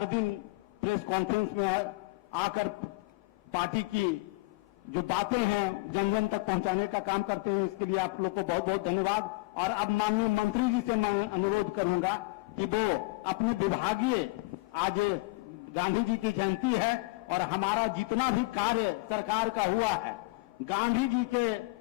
दिन press conference में आकर पार्टी की जो बातें हैं जन जन तक पहुंचाने का काम करते हैं, इसके लिए आप लोग को बहुत बहुत धन्यवाद। और अब माननीय मंत्री जी से मैं अनुरोध करूंगा कि वो अपने विभागीय, आज गांधी जी की जयंती है और हमारा जितना भी कार्य सरकार का हुआ है, गांधी जी के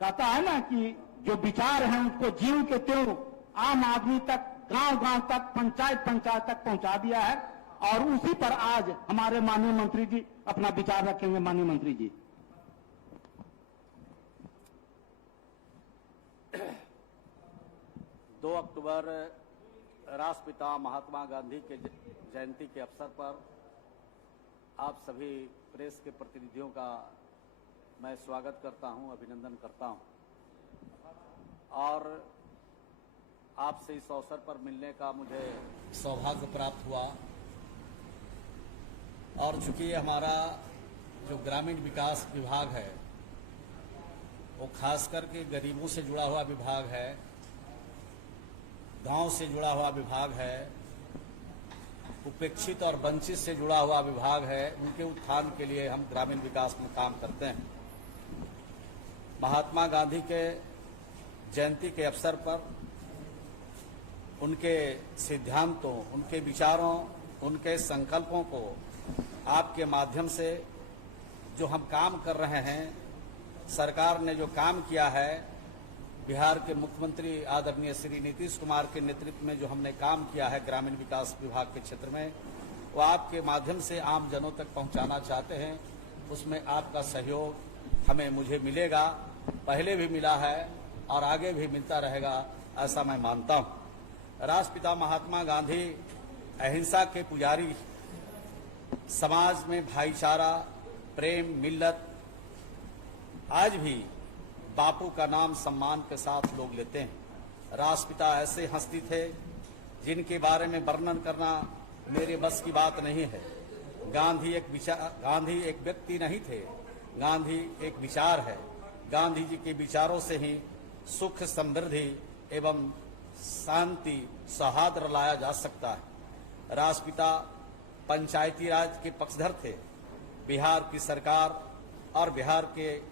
कहता है ना कि जो विचार हैं उसको जीव के त्यों आम आदमी तक, गांव गांव तक, पंचायत पंचायत तक पहुंचा दिया है। और उसी पर आज हमारे माननीय मंत्री जी अपना विचार रखेंगे। माननीय मंत्री जी। 2 अक्टूबर राष्ट्रपिता महात्मा गांधी के जयंती के अवसर पर आप सभी प्रेस के प्रतिनिधियों का मैं स्वागत करता हूं, अभिनंदन करता हूं। और आपसे इस अवसर पर मिलने का मुझे सौभाग्य प्राप्त हुआ। और चूंकि हमारा जो ग्रामीण विकास विभाग है वो खास करके गरीबों से जुड़ा हुआ विभाग है, गांव से जुड़ा हुआ विभाग है, उपेक्षित और वंचित से जुड़ा हुआ विभाग है, उनके उत्थान के लिए हम ग्रामीण विकास में काम करते हैं। महात्मा गांधी के जयंती के अवसर पर उनके सिद्धांतों, उनके विचारों, उनके संकल्पों को आपके माध्यम से जो हम काम कर रहे हैं, सरकार ने जो काम किया है, बिहार के मुख्यमंत्री आदरणीय श्री नीतीश कुमार के नेतृत्व में जो हमने काम किया है ग्रामीण विकास विभाग के क्षेत्र में, वो आपके माध्यम से आम जनों तक पहुंचाना चाहते हैं। उसमें आपका सहयोग मुझे मिलेगा, पहले भी मिला है और आगे भी मिलता रहेगा, ऐसा मैं मानता हूं। राष्ट्रपिता महात्मा गांधी अहिंसा के पुजारी, समाज में भाईचारा, प्रेम, मिल्लत, आज भी बापू का नाम सम्मान के साथ लोग लेते हैं। राष्ट्रपिता ऐसे हस्ती थे जिनके बारे में वर्णन करना मेरे बस की बात नहीं है। गांधी एक व्यक्ति नहीं थे, गांधी एक विचार है। गांधी जी के विचारों से ही सुख, समृद्धि एवं शांति, सौहार्द लाया जा सकता है। राष्ट्रपिता पंचायती राज के पक्षधर थे। बिहार की सरकार और बिहार के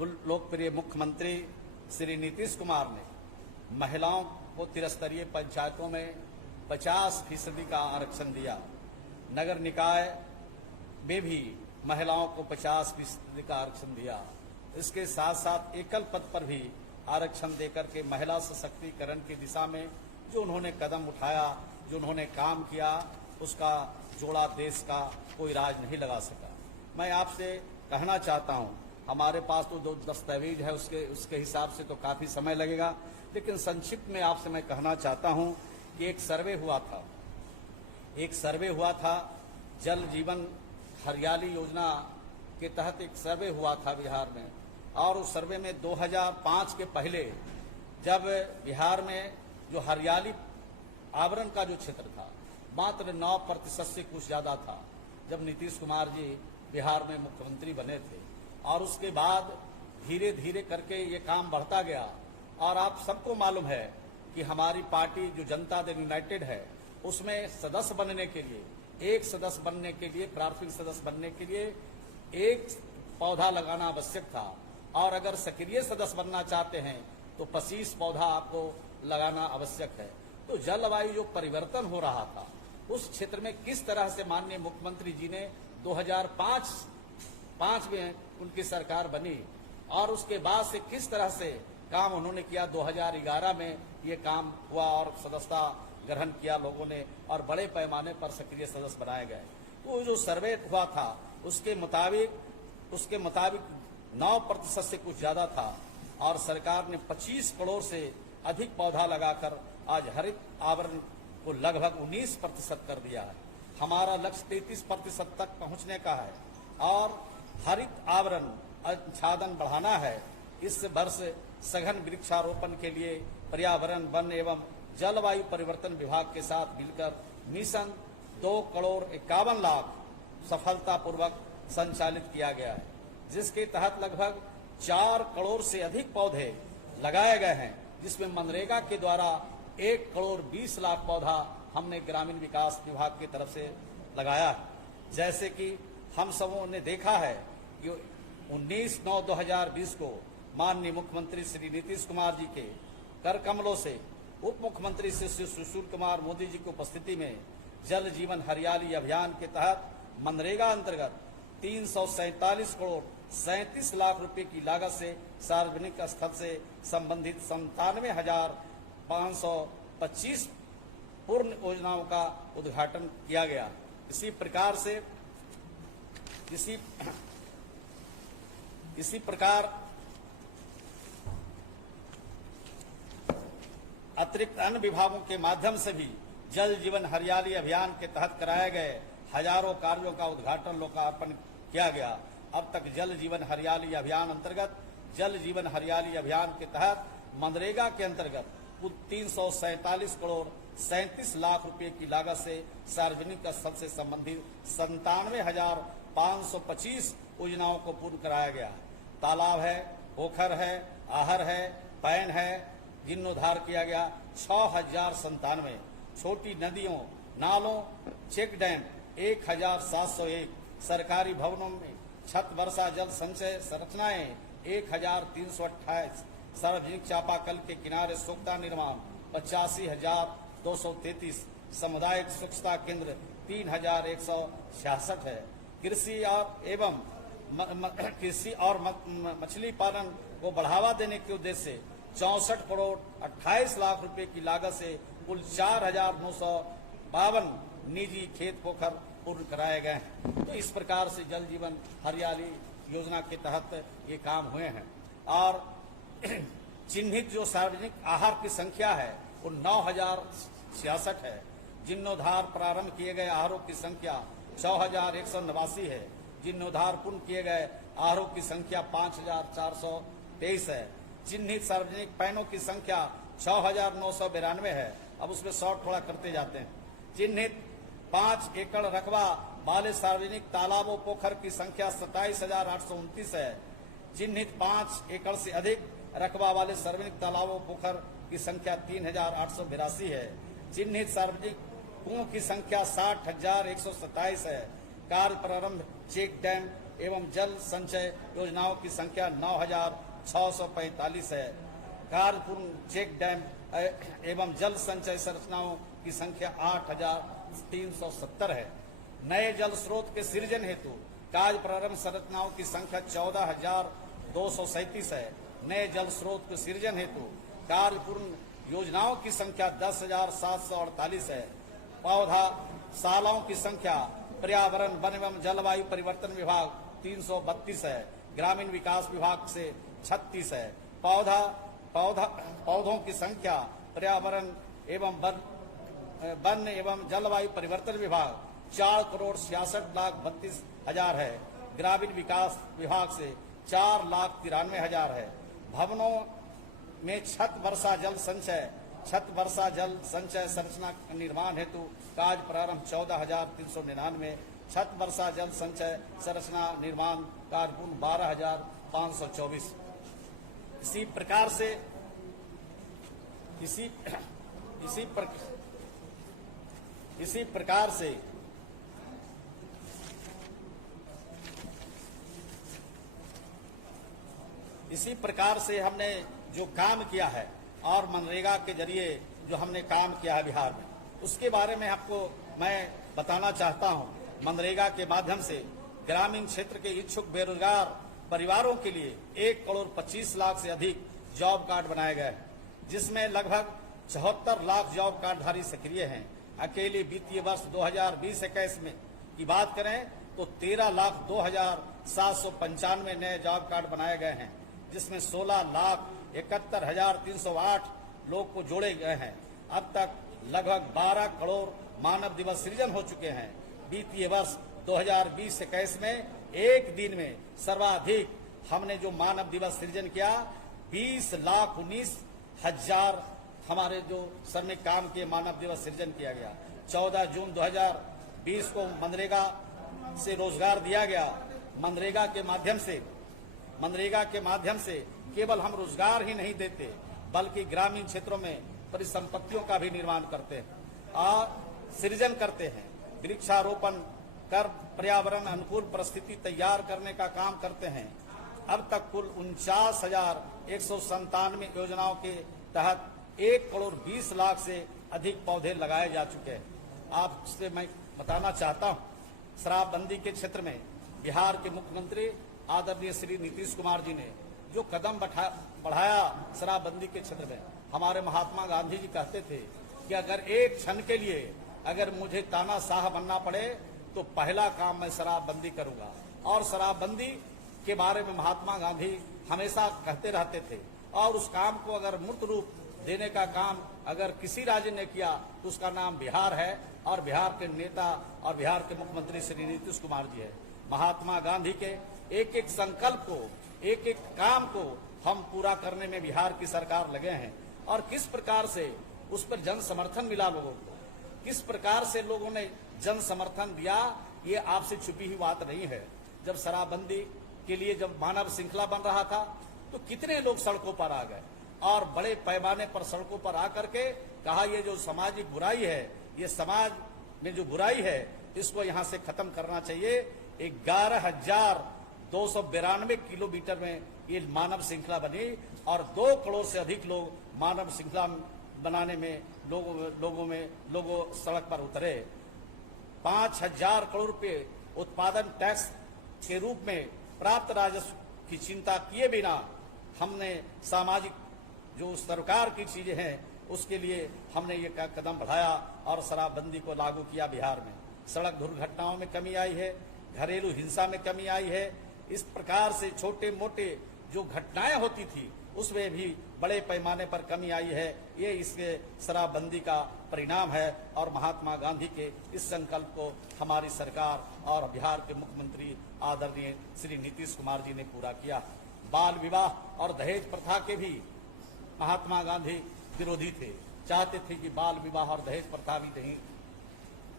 लोकप्रिय मुख्यमंत्री श्री नीतीश कुमार ने महिलाओं को त्रिस्तरीय पंचायतों में 50% का आरक्षण दिया। नगर निकाय में भी महिलाओं को 50% का आरक्षण दिया। इसके साथ साथ एकल पद पर भी आरक्षण देकर के महिला सशक्तिकरण की दिशा में जो उन्होंने कदम उठाया, जो उन्होंने काम किया, उसका जोड़ा देश का कोई राज नहीं लगा सका। मैं आपसे कहना चाहता हूं, हमारे पास तो जो दस्तावेज है उसके हिसाब से तो काफी समय लगेगा, लेकिन संक्षिप्त में आपसे मैं कहना चाहता हूं कि एक सर्वे हुआ था जल जीवन हरियाली योजना के तहत एक सर्वे हुआ था बिहार में। और उस सर्वे में 2005 के पहले जब बिहार में जो हरियाली आवरण का जो क्षेत्र था मात्र 9% से कुछ ज्यादा था जब नीतीश कुमार जी बिहार में मुख्यमंत्री बने थे। और उसके बाद धीरे धीरे करके ये काम बढ़ता गया। और आप सबको मालूम है कि हमारी पार्टी जो जनता दल यूनाइटेड है, उसमें सदस्य बनने के लिए, एक सदस्य बनने के लिए, प्राथमिक सदस्य बनने के लिए एक पौधा लगाना आवश्यक था। और अगर सक्रिय सदस्य बनना चाहते हैं तो 25 पौधा आपको लगाना आवश्यक है। तो जलवायु जो परिवर्तन हो रहा था उस क्षेत्र में किस तरह से माननीय मुख्यमंत्री जी ने 2005 में उनकी सरकार बनी और उसके बाद से किस तरह से काम उन्होंने किया। 2011 में ये काम हुआ और सदस्यता ग्रहण किया लोगों ने और बड़े पैमाने पर सक्रिय सदस्य बनाए गए। तो जो सर्वे हुआ था उसके मुताबिक 9% से कुछ ज्यादा था। और सरकार ने 25 करोड़ से अधिक पौधा लगाकर आज हरित आवरण को लगभग 19% कर दिया है। हमारा लक्ष्य 33% तक पहुंचने का है और हरित आवरण आच्छादन बढ़ाना है। इस वर्ष सघन वृक्षारोपण के लिए पर्यावरण, वन एवं जलवायु परिवर्तन विभाग के साथ मिलकर मिशन 2,51,00,000 सफलतापूर्वक संचालित किया गया है, जिसके तहत लगभग 4 करोड़ से अधिक पौधे लगाए गए हैं, जिसमें मनरेगा के द्वारा 1,20,00,000 पौधा हमने ग्रामीण विकास विभाग की तरफ से लगाया है। जैसे कि हम सबों ने देखा है कि 19/9/2020 को माननीय मुख्यमंत्री श्री नीतीश कुमार जी के कर कमलों से उप मुख्यमंत्री श्री सुशील कुमार मोदी जी की उपस्थिति में जल जीवन हरियाली अभियान के तहत मनरेगा अंतर्गत 347 करोड़ 37 लाख रुपए की लागत से सार्वजनिक स्थल से संबंधित 97,525 पूर्ण योजनाओं का उद्घाटन किया गया। इसी प्रकार अतिरिक्त अन्य विभागों के माध्यम से भी जल जीवन हरियाली अभियान के तहत कराए गए हजारों कार्यों का उद्घाटन लोकार्पण किया गया। अब तक जल जीवन हरियाली अभियान अंतर्गत जल जीवन हरियाली अभियान के तहत मनरेगा के अंतर्गत कुल 347 करोड़ 37 लाख रुपए की लागत से सार्वजनिक स्थल से संबंधित 97,525 योजनाओं को पूर्ण कराया गया। तालाब है, पोखर है, आहर है, पैन है, जीर्णोद्धार किया गया। 6,097 छोटी नदियों, नालों, चेक डैम 1,701, सरकारी भवनों में छत वर्षा जल संचय संरचनाएं 1,328, सार्वजनिक चापाकल के किनारे सोख्ता निर्माण 85,233, सामुदायिक स्वच्छता केंद्र 3,166 है। कृषि और मछली पालन को बढ़ावा देने के उद्देश्य से 64 करोड़ 28 लाख रुपए की लागत से कुल 4,952 निजी खेत पोखर पूर्ण कराए गए हैं। तो इस प्रकार से जल जीवन हरियाली योजना के तहत ये काम हुए हैं। और चिन्हित जो सार्वजनिक आहार की संख्या है वो 9,066 है। जीर्णोद्धार प्रारंभ किए गए आहारों की संख्या 6,189 है। जीर्णोद्धार पूर्ण किए गए आहारों की संख्या 5,423 है। चिन्हित सार्वजनिक पैनों की संख्या 6,992 है। अब उसमें शॉर्ट थोड़ा करते जाते हैं। चिन्हित 5 एकड़ रकबा वाले सार्वजनिक तालाबों पोखर की संख्या 27,829 है। चिन्हित 5 एकड़ से अधिक रकबा वाले सार्वजनिक तालाबों पोखर की संख्या 3,882 है। चिन्हित सार्वजनिक कुओं की संख्या 60,127 है। कार्य प्रारंभ चेक डैम एवं जल संचय योजनाओं की संख्या 9,645 है। कार्य पूर्ण चेक डैम एवं जल संचय संरचनाओं की संख्या 8,370 है। नए जल स्रोत के सृजन हेतु कार्य प्रारंभ संरचनाओं की संख्या 14,237 है। नए जल स्रोत के सृजन हेतु कार्य पूर्ण योजनाओं की संख्या 10,748 है। पौधा शालाओं की संख्या पर्यावरण वन एवं जलवायु परिवर्तन विभाग 332 है। ग्रामीण विकास विभाग से 36 है। पौधों की संख्या पर्यावरण एवं वन एवं जलवायु परिवर्तन विभाग 4,66,32,000 है। ग्रामीण विकास विभाग से 4,93,000 है। भवनों में छत वर्षा जल संचय संरचना निर्माण हेतु कार्य प्रारंभ 14,399। छत वर्षा जल संचय संरचना निर्माण कार्य पूर्ण 12,524। इसी प्रकार से हमने जो काम किया है और मनरेगा के जरिए जो हमने काम किया है बिहार में, उसके बारे में आपको मैं बताना चाहता हूं। मनरेगा के माध्यम से ग्रामीण क्षेत्र के इच्छुक बेरोजगार परिवारों के लिए 1,25 लाख से अधिक जॉब कार्ड बनाए गए हैं, जिसमें लगभग 74 लाख जॉब कार्डधारी सक्रिय हैं। अकेले वित्तीय वर्ष 2020-21 में की बात करें तो 13,02,795 नए जॉब कार्ड बनाए गए हैं, जिसमें 16,71,308 लोग को जोड़े गए हैं। अब तक लगभग 12 करोड़ मानव दिवस सृजन हो चुके हैं। वित्तीय वर्ष 2020-21 में एक दिन में सर्वाधिक हमने जो मानव दिवस सृजन किया 20,19,000 हमारे जो श्रमिक काम के मानव दिवस सृजन किया गया। 14 जून 2020 को मनरेगा से रोजगार दिया गया। मनरेगा के माध्यम से केवल हम रोजगार ही नहीं देते, बल्कि ग्रामीण क्षेत्रों में परिसंपत्तियों का भी निर्माण करते हैं। सृजन करते हैं, वृक्षारोपण कर पर्यावरण अनुकूल परिस्थिति तैयार करने का काम करते हैं। अब तक कुल 49,197 योजनाओं के तहत 1,20,00,000 से अधिक पौधे लगाए जा चुके हैं। आपसे मैं बताना चाहता हूं, शराबबंदी के क्षेत्र में बिहार के मुख्यमंत्री आदरणीय श्री नीतीश कुमार जी ने जो कदम बढ़ाया शराबबंदी के क्षेत्र में, हमारे महात्मा गांधी जी कहते थे कि अगर एक क्षण के लिए अगर मुझे तानाशाह बनना पड़े तो पहला काम मैं शराबबंदी करूंगा। और शराबबंदी के बारे में महात्मा गांधी हमेशा कहते रहते थे, और उस काम को अगर मूर्त रूप देने का काम अगर किसी राज्य ने किया तो उसका नाम बिहार है, और बिहार के नेता और बिहार के मुख्यमंत्री श्री नीतीश कुमार जी है। महात्मा गांधी के एक एक संकल्प को, एक एक काम को हम पूरा करने में बिहार की सरकार लगे हैं। और किस प्रकार से उस पर जन समर्थन मिला लोगों को, किस प्रकार से लोगों ने जन समर्थन दिया, ये आपसे छुपी हुई बात नहीं है। जब शराबबंदी के लिए जब मानव श्रृंखला बन रहा था तो कितने लोग सड़कों पर आ गए और बड़े पैमाने पर सड़कों पर आकर के कहा ये जो सामाजिक बुराई है, ये समाज में जो बुराई है इसको यहाँ से खत्म करना चाहिए। 11,292 किलोमीटर में ये मानव श्रृंखला बनी और 2 करोड़ से अधिक लोग मानव श्रृंखला बनाने में लोगों सड़क पर उतरे। 5,000 करोड़ रुपए उत्पादन टैक्स के रूप में प्राप्त राजस्व की चिंता किए बिना हमने सामाजिक जो सरकार की चीजें हैं उसके लिए हमने ये कदम बढ़ाया और शराबबंदी को लागू किया। बिहार में सड़क दुर्घटनाओं में कमी आई है, घरेलू हिंसा में कमी आई है। इस प्रकार से छोटे मोटे जो घटनाएं होती थी उसमें भी बड़े पैमाने पर कमी आई है। ये इसके शराबबंदी का परिणाम है और महात्मा गांधी के इस संकल्प को हमारी सरकार और बिहार के मुख्यमंत्री आदरणीय श्री नीतीश कुमार जी ने पूरा किया। बाल विवाह और दहेज प्रथा के भी महात्मा गांधी विरोधी थे, चाहते थे कि बाल विवाह और दहेज प्रथा भी नहीं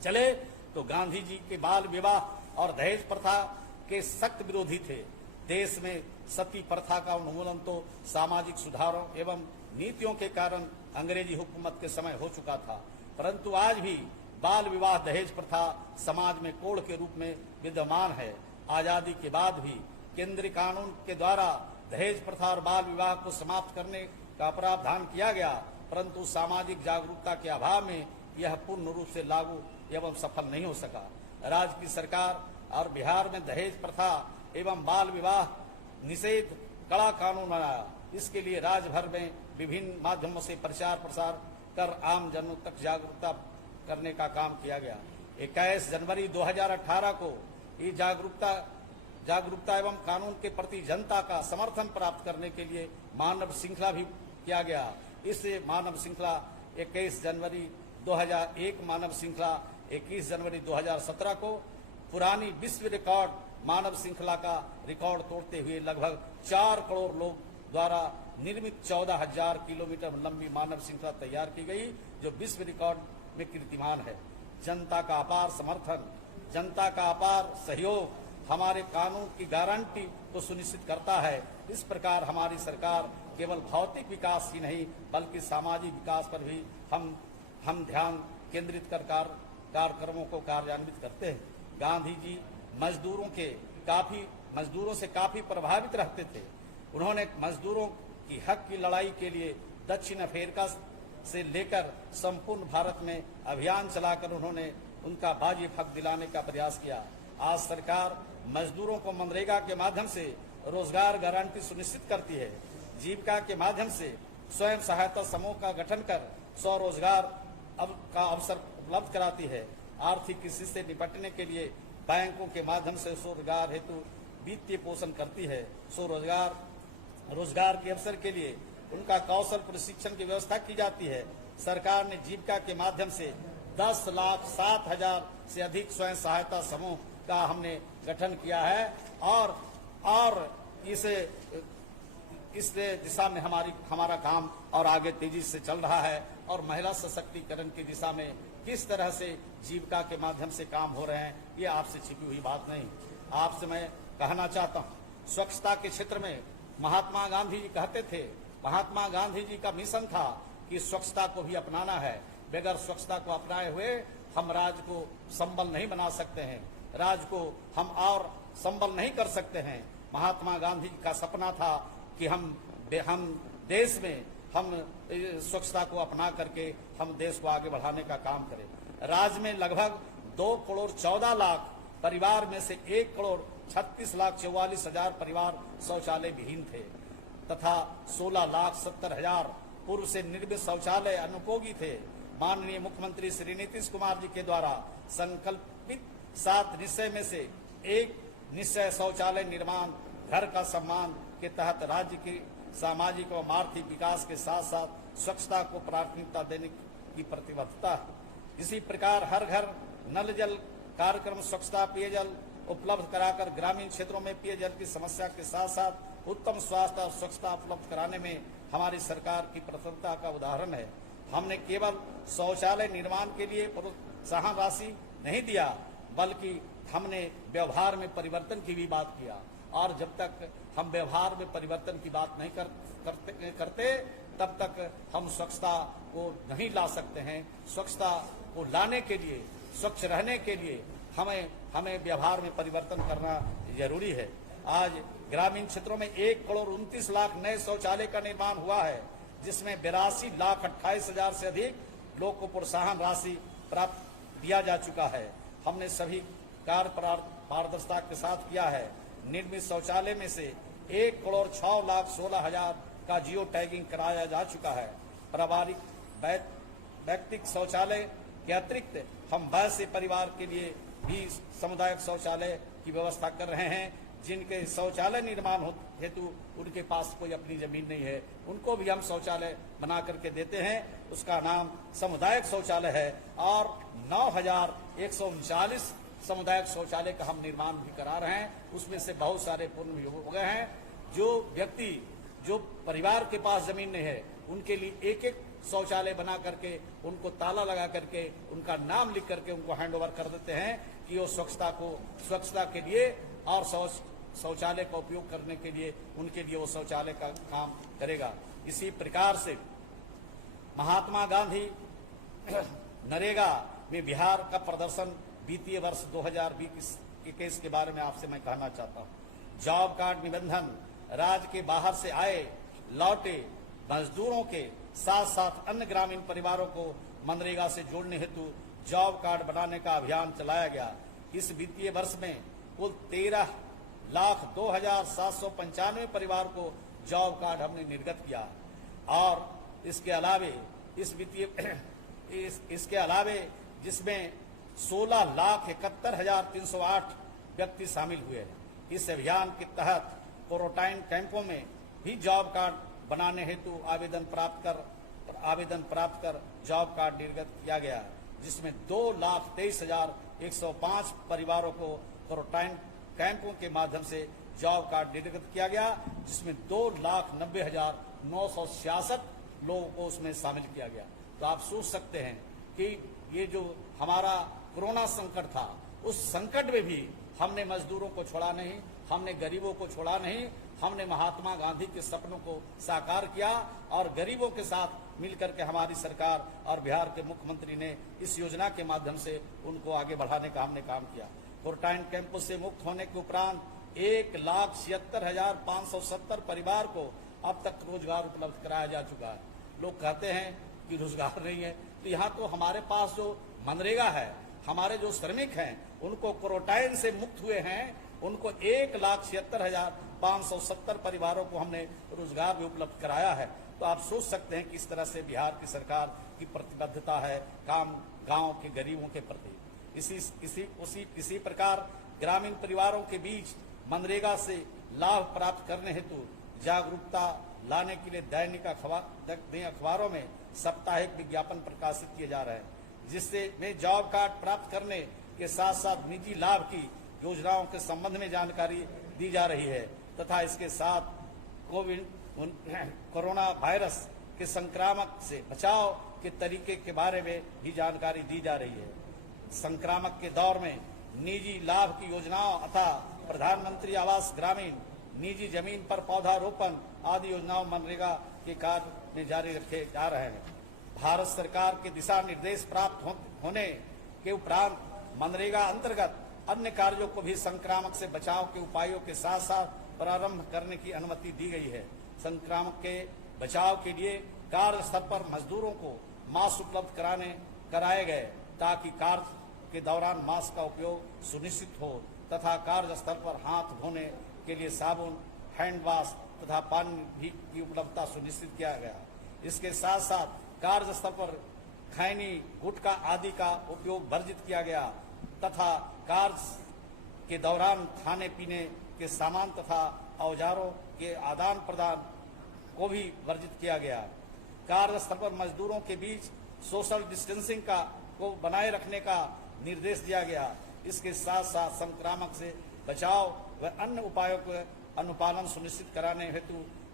चले। तो गांधी जी के बाल विवाह और दहेज प्रथा के सख्त विरोधी थे। देश में सती प्रथा का उन्मूलन तो सामाजिक सुधारों एवं नीतियों के कारण अंग्रेजी हुकूमत के समय हो चुका था, परंतु आज भी बाल विवाह दहेज प्रथा समाज में कोड़ के रूप में विद्यमान है। आजादी के बाद भी केंद्रीय कानून के द्वारा दहेज प्रथा और बाल विवाह को समाप्त करने का प्रावधान किया गया, परंतु सामाजिक जागरूकता के अभाव में यह पूर्ण रूप से लागू एवं सफल नहीं हो सका। राज्य की सरकार और बिहार में दहेज प्रथा एवं बाल विवाह निषेध कड़ा कानून बनाया। इसके लिए राज्य भर में विभिन्न माध्यमों से प्रचार प्रसार कर आम जनों तक जागरूकता करने का काम किया गया। 21 जनवरी 2018 को ये जागरूकता एवं कानून के प्रति जनता का समर्थन प्राप्त करने के लिए मानव श्रृंखला भी किया गया। इस मानव श्रृंखला 21 जनवरी 2001 मानव श्रृंखला 21 जनवरी 2017 को पुरानी विश्व रिकॉर्ड मानव श्रृंखला का रिकॉर्ड तोड़ते हुए लगभग 4 करोड़ लोग द्वारा निर्मित 14,000 किलोमीटर लंबी मानव श्रृंखला तैयार की गई, जो विश्व रिकॉर्ड में कीर्तिमान है। जनता का अपार समर्थन, जनता का अपार सहयोग हमारे कानून की गारंटी को सुनिश्चित करता है। इस प्रकार हमारी सरकार केवल भौतिक विकास ही नहीं बल्कि सामाजिक विकास पर भी हम ध्यान केंद्रित कर कार्यक्रमों को कार्यान्वित करते हैं। गांधी जी मजदूरों से काफी प्रभावित रहते थे। उन्होंने मजदूरों की हक की लड़ाई के लिए दक्षिण अफ्रीका से लेकर संपूर्ण भारत में अभियान चलाकर उन्होंने उनका वाजिब हक दिलाने का प्रयास किया। आज सरकार मजदूरों को मनरेगा के माध्यम से रोजगार गारंटी सुनिश्चित करती है। जीविका के माध्यम से स्वयं सहायता समूह का गठन कर स्वरोजगार का अवसर उपलब्ध कराती है। आर्थिक स्थिति से निपटने के लिए बैंकों के माध्यम से स्वरोजगार हेतु वित्तीय पोषण करती है। रोजगार के अवसर के लिए उनका कौशल प्रशिक्षण की व्यवस्था की जाती है। सरकार ने जीविका के माध्यम से 10,07,000 से अधिक स्वयं सहायता समूह का हमने गठन किया है और इस दिशा में हमारा काम और आगे तेजी से चल रहा है। और महिला सशक्तिकरण की दिशा में किस तरह से जीविका के माध्यम से काम हो रहे हैं, ये आपसे छिपी हुई बात नहीं। आपसे मैं कहना चाहता हूँ, स्वच्छता के क्षेत्र में महात्मा गांधी जी कहते थे, महात्मा गांधी जी का मिशन था कि स्वच्छता को भी अपनाना है। बगैर स्वच्छता को अपनाए हुए हम राज्य को संबल नहीं बना सकते हैं, राज्य को हम और संबल नहीं कर सकते हैं। महात्मा गांधी का सपना था कि हम देश में हम स्वच्छता को अपना करके हम देश को आगे बढ़ाने का काम करें। राज्य में लगभग 2,14,00,000 परिवार में से 1,36,44,000 परिवार शौचालय विहीन थे तथा 16,70,000 पूर्व से निर्मित शौचालय अनुपयोगी थे। माननीय मुख्यमंत्री श्री नीतीश कुमार जी के द्वारा संकल्पित 7 निश्चय में से एक निश्चय शौचालय निर्माण घर का सम्मान के तहत राज्य की सामाजिक व आर्थिक विकास के साथ साथ स्वच्छता को प्राथमिकता देने की प्रतिबद्धता है। इसी प्रकार हर घर नल जल कार्यक्रम स्वच्छता पेयजल उपलब्ध कराकर ग्रामीण क्षेत्रों में पेयजल की समस्या के साथ साथ उत्तम स्वास्थ्य और स्वच्छता उपलब्ध कराने में हमारी सरकार की प्रतिबद्धता का उदाहरण है। हमने केवल शौचालय निर्माण के लिए प्रोत्साहन राशि नहीं दिया, बल्कि हमने व्यवहार में परिवर्तन की भी बात किया। और जब तक हम व्यवहार में परिवर्तन की बात नहीं करते तब तक हम स्वच्छता को नहीं ला सकते हैं। स्वच्छता को लाने के लिए, स्वच्छ रहने के लिए हमें व्यवहार में परिवर्तन करना जरूरी है। आज ग्रामीण क्षेत्रों में 1,29,00,000 नए शौचालय का निर्माण हुआ है, जिसमें 82,28,000 से अधिक लोग को प्रोत्साहन राशि प्राप्त दिया जा चुका है। हमने सभी कार्य पारदर्शिता के साथ किया है। निर्मित शौचालय में से 1,06,16,000 का जियो टैगिंग कराया जा चुका है। पारिवारिक व्यक्तिगत शौचालय के अतिरिक्त हम वैसे परिवार के लिए भी सामुदायिक शौचालय की व्यवस्था कर रहे हैं जिनके शौचालय निर्माण हेतु उनके पास कोई अपनी जमीन नहीं है, उनको भी हम शौचालय बना करके देते हैं। उसका नाम सामुदायिक शौचालय है और 9,139 सामुदायिक शौचालय का हम निर्माण भी करा रहे हैं। उसमें से बहुत सारे पूर्ण भी हो गए हैं। जो व्यक्ति, जो परिवार के पास जमीन नहीं है, उनके लिए एक एक शौचालय बना करके उनको ताला लगा करके उनका नाम लिख करके उनको हैंड ओवर कर देते हैं कि वो स्वच्छता के लिए और शौचालय का उपयोग करने के लिए उनके लिए वो शौचालय का काम करेगा। इसी प्रकार से महात्मा गांधी नरेगा में बिहार का प्रदर्शन वित्तीय वर्ष 2020-21 के बारे में आपसे मैं कहना चाहता हूँ। जॉब कार्ड निबंधन राज्य के बाहर से आए लौटे मजदूरों के साथ साथ अन्य ग्रामीण परिवारों को मनरेगा से जोड़ने हेतु जॉब कार्ड बनाने का अभियान चलाया गया। इस वित्तीय वर्ष में कुल 13,02,795 परिवार को जॉब कार्ड हमने निर्गत किया और इसके अलावे जिसमें 16,71,308 व्यक्ति शामिल हुए हैं। इस अभियान के तहत क्वारंटाइन कैंपों में भी जॉब कार्ड बनाने हेतु आवेदन प्राप्त कर जॉब कार्ड निर्गत किया गया, जिसमें 2,23,105 परिवारों को क्वारंटाइन कैंपों के माध्यम से जॉब कार्ड निर्गत किया गया, जिसमें 2,90,966 लोगों को उसमें शामिल किया गया। तो आप सोच सकते हैं कि ये जो हमारा कोरोना संकट था, उस संकट में भी हमने मजदूरों को छोड़ा नहीं, हमने गरीबों को छोड़ा नहीं, हमने महात्मा गांधी के सपनों को साकार किया और गरीबों के साथ मिलकर के हमारी सरकार और बिहार के मुख्यमंत्री ने इस योजना के माध्यम से उनको आगे बढ़ाने का हमने काम किया। क्वारंटाइन कैंपों से मुक्त होने के उपरांत 1,76,570 परिवार को अब तक रोजगार उपलब्ध कराया जा चुका है। लोग कहते हैं कि रोजगार नहीं है, तो यहाँ तो हमारे पास जो मनरेगा है, हमारे जो श्रमिक हैं उनको क्वारंटाइन से मुक्त हुए हैं, उनको 1,76,570 परिवारों को हमने रोजगार भी उपलब्ध कराया है। तो आप सोच सकते हैं कि इस तरह से बिहार की सरकार की प्रतिबद्धता है काम गांव के गरीबों के प्रति। इसी प्रकार ग्रामीण परिवारों के बीच मनरेगा से लाभ प्राप्त करने हेतु जागरूकता लाने के लिए दैनिक अखबारों में साप्ताहिक विज्ञापन प्रकाशित किए जा रहे हैं, जिससे में जॉब कार्ड प्राप्त करने के साथ साथ निजी लाभ की योजनाओं के संबंध में जानकारी दी जा रही है तथा इसके साथ कोरोना वायरस के संक्रामक से बचाव के तरीके के बारे में भी जानकारी दी जा रही है। संक्रामक के दौर में निजी लाभ की योजनाओं अथा प्रधानमंत्री आवास ग्रामीण, निजी जमीन पर पौधारोपण आदि योजनाओं मनरेगा के कार्य में जारी रखे जा रहे हैं। भारत सरकार के दिशा निर्देश प्राप्त होने के उपरांत मनरेगा अंतर्गत अन्य कार्यों को भी संक्रामक से बचाव के उपायों के साथ साथ प्रारंभ करने की अनुमति दी गई है। संक्रामक के बचाव के लिए कार्य स्थल पर मजदूरों को मास्क उपलब्ध कराए गए ताकि कार्य के दौरान मास्क का उपयोग सुनिश्चित हो तथा कार्यस्थल पर हाथ धोने के लिए साबुन, हैंड वॉश तथा पानी की उपलब्धता सुनिश्चित किया गया। इसके साथ साथ कार्यस्थल पर खैनी, गुटखा आदि का उपयोग वर्जित किया गया तथा कार्य के दौरान खाने पीने के सामान तथा औजारों के आदान प्रदान को भी वर्जित किया गया। कार्यस्थल पर मजदूरों के बीच सोशल डिस्टेंसिंग को बनाए रखने का निर्देश दिया गया। इसके साथ साथ संक्रामक से बचाव व अन्य उपायों का अनुपालन सुनिश्चित कराने हेतु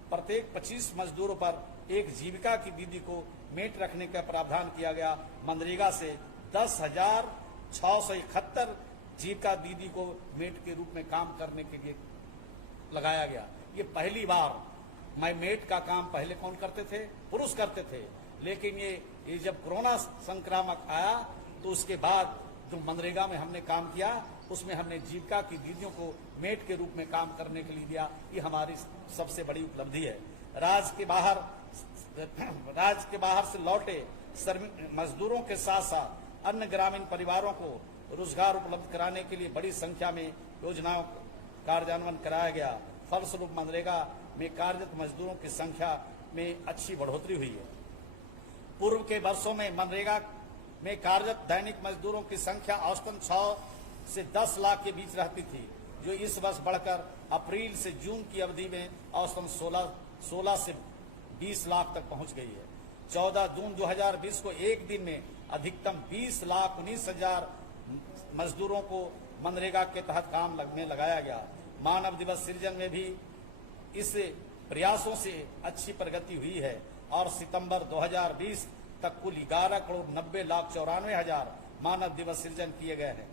प्रत्येक 25 मजदूरों पर एक जीविका की दीदी को मेट रखने का प्रावधान किया गया। मनरेगा से 10,671 जीविका दीदी को मेट के रूप में काम करने के लिए लगाया गया। ये पहली बार मेट का काम पहले कौन करते थे? पुरुष करते थे, लेकिन ये जब कोरोना संक्रामक आया तो उसके बाद जो मनरेगा में हमने काम किया उसमें हमने जीविका की दीदियों को मेट के रूप में काम करने के लिए दिया। ये हमारी सबसे बड़ी उपलब्धि है। राज्य के बाहर से लौटे मजदूरों के साथ साथ अन्य ग्रामीण परिवारों को रोजगार उपलब्ध कराने के लिए बड़ी संख्या में योजनाओं का कार्यान्वयन कराया गया। फलस्वरूप मनरेगा में कार्यरत मजदूरों की संख्या में अच्छी बढ़ोतरी हुई है। पूर्व के वर्षों में मनरेगा में कार्यरत दैनिक मजदूरों की संख्या औसतन 6 से 10 लाख के बीच रहती थी, जो इस वर्ष बढ़कर अप्रैल से जून की अवधि में औसतन 16 से 20 लाख तक पहुंच गई है। 14 जून 2020 को एक दिन में अधिकतम 20,19,000 मजदूरों को मनरेगा के तहत काम में लगाया गया। मानव दिवस सृजन में भी इस प्रयासों से अच्छी प्रगति हुई है और सितंबर 2020 तक कुल 11,90,94,000 मानव दिवस सृजन किए गए हैं।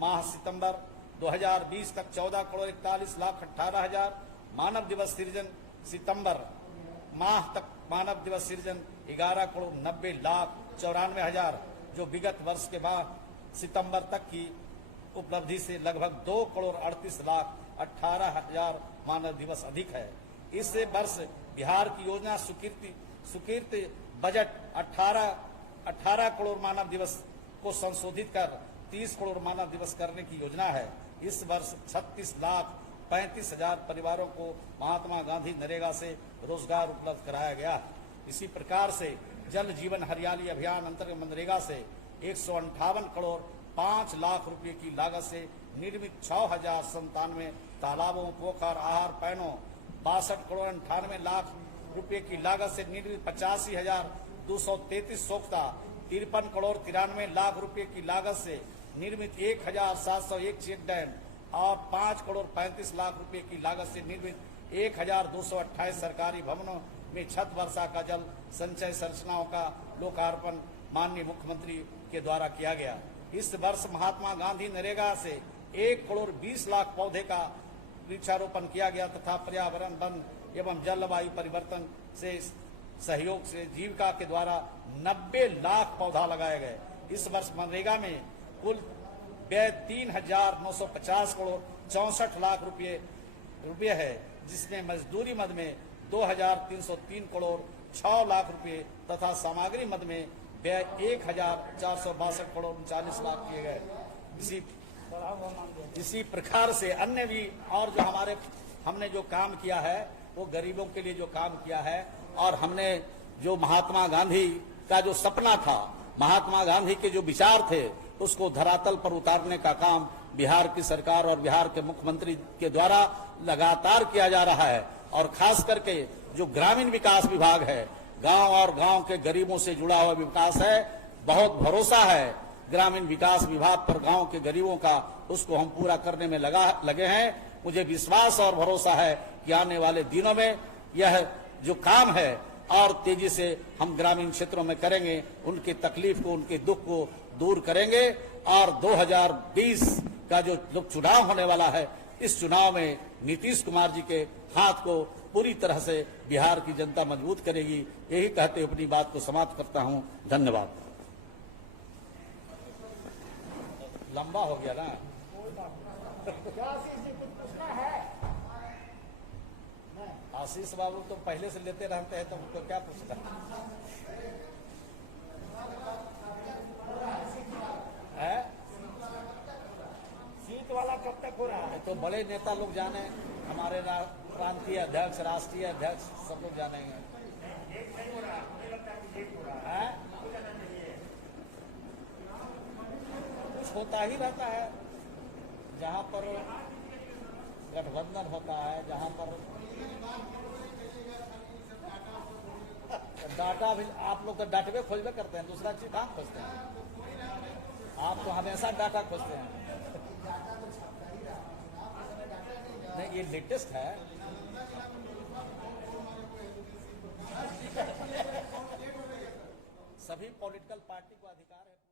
माह सितंबर 2020 तक 14,41,18,000 मानव दिवस सृजन, सितंबर माह तक मानव दिवस सृजन 11,90,94,000, जो विगत वर्ष के बाद सितंबर तक की उपलब्धि से लगभग 2,38,18,000 मानव दिवस अधिक है। इस वर्ष बिहार की योजना स्वीकृत बजट 18 करोड़ मानव दिवस को संशोधित कर 30 करोड़ मानव दिवस करने की योजना है। इस वर्ष 36,35,000 परिवारों को महात्मा गांधी नरेगा से रोजगार उपलब्ध कराया गया। इसी प्रकार से जल जीवन हरियाली अभियान अंतर्गत मनरेगा से 158 करोड़ 5 लाख रुपए की लागत से निर्मित 6,097 तालाबों, पोखर, आहार पैनों, 62 करोड़ 98 लाख रुपए की लागत से निर्मित 85,233 सोख्ता, 53 करोड़ 93 लाख रुपए की लागत से निर्मित 1,701 चेक डैम और 5 करोड़ 35 लाख रुपए की लागत से निर्मित 1,228 सरकारी भवनों में छत वर्षा का जल संचय संरचनाओं का लोकार्पण माननीय मुख्यमंत्री के द्वारा किया गया। इस वर्ष महात्मा गांधी नरेगा से 1 करोड़ 20 लाख पौधे का वृक्षारोपण किया गया तथा पर्यावरण, वन एवं जलवायु परिवर्तन से सहयोग से जीविका के द्वारा 90 लाख पौधा लगाए गए। इस वर्ष मनरेगा में कुल व्यय 3,950 करोड़ 64 लाख रुपये है, जिसमें मजदूरी मद में 2,303 करोड़ 6 लाख रुपए तथा सामग्री मद में व्यय 1,462 करोड़ 39 लाख किए गए। इसी प्रकार से अन्य भी और जो हमने जो काम किया है वो गरीबों के लिए जो काम किया है, और हमने जो महात्मा गांधी का जो सपना था, महात्मा गांधी के जो विचार थे, उसको धरातल पर उतारने का काम बिहार की सरकार और बिहार के मुख्यमंत्री के द्वारा लगातार किया जा रहा है। और खास करके जो ग्रामीण विकास विभाग है, गांव और गांव के गरीबों से जुड़ा हुआ विकास है, बहुत भरोसा है ग्रामीण विकास विभाग पर गांव के गरीबों का, उसको हम पूरा करने में लगे हैं। मुझे विश्वास और भरोसा है कि आने वाले दिनों में यह जो काम है और तेजी से हम ग्रामीण क्षेत्रों में करेंगे, उनकी तकलीफ को, उनके दुख को दूर करेंगे। और 2020 का जो चुनाव होने वाला है, इस चुनाव में नीतीश कुमार जी के हाथ को पूरी तरह से बिहार की जनता मजबूत करेगी। यही कहते हुए अपनी बात को समाप्त करता हूं। धन्यवाद। लंबा हो गया ना। आशीष बाबू तो पहले से लेते रहते हैं, तो उनको क्या पूछना है? सीट वाला कब तक हो रहा है? तो बड़े नेता लोग जाने, हमारे प्रांतीय अध्यक्ष, राष्ट्रीय अध्यक्ष सब लोग जानेंगे। है? कुछ होता ही रहता है। जहां पर गठबंधन होता है, जहां पर डाटा भी आप लोग तो डाटवे खोजबे करते हैं, दूसरा चीज कहाँ खोजते हैं? आप तो हमेशा डाटा खोजते हैं। नहीं, ये लेटेस्ट है। सभी पॉलिटिकल पार्टी को अधिकार है।